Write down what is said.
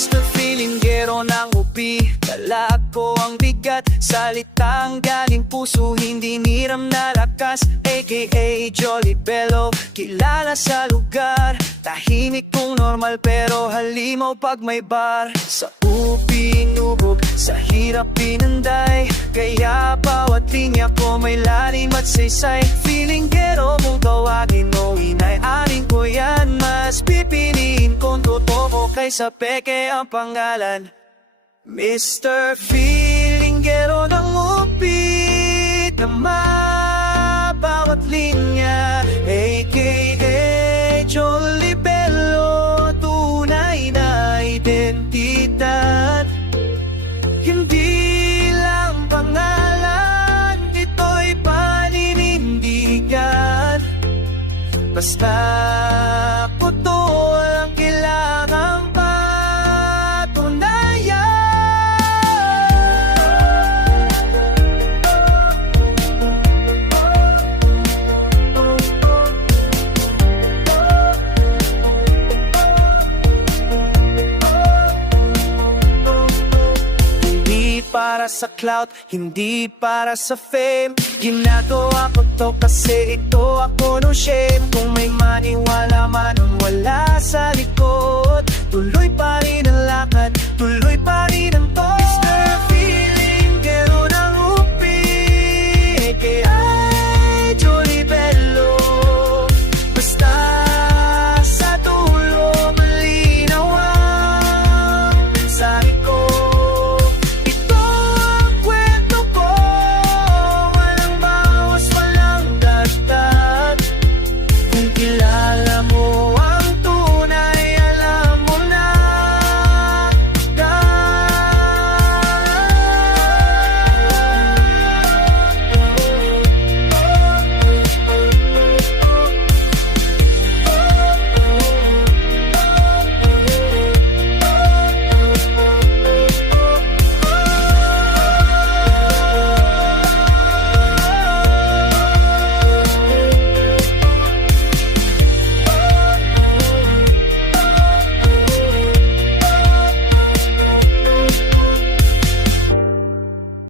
Mr. Feelinggero ng upi, dala ko ang bigat, salitang galing puso, hindi niram na lakas. AKA Jolly Bello, kilala sa lugar, tahimik kung normal pero halimaw pag may bar. Sa upi inubog, sa hirap pinanday, kaya bawat linya ko may lalim at saysay. Feelinggero mong tawagin mo, inay-aring ko yan, mas pipiliin kung totoo kaysa peke ang pangalan. Mr. Feelinggero ng upit na mabawat linya, AKA Jolly Bello, tunay na identidad. Hindi lang pangalan, ito'y paninindigan. Basta puto ang kailangang patunayan. Hindi para sa clout, hindi para sa fame, ginagawa ko to kasi ito ako no shame. Kung may maniwala man o wala sa likod,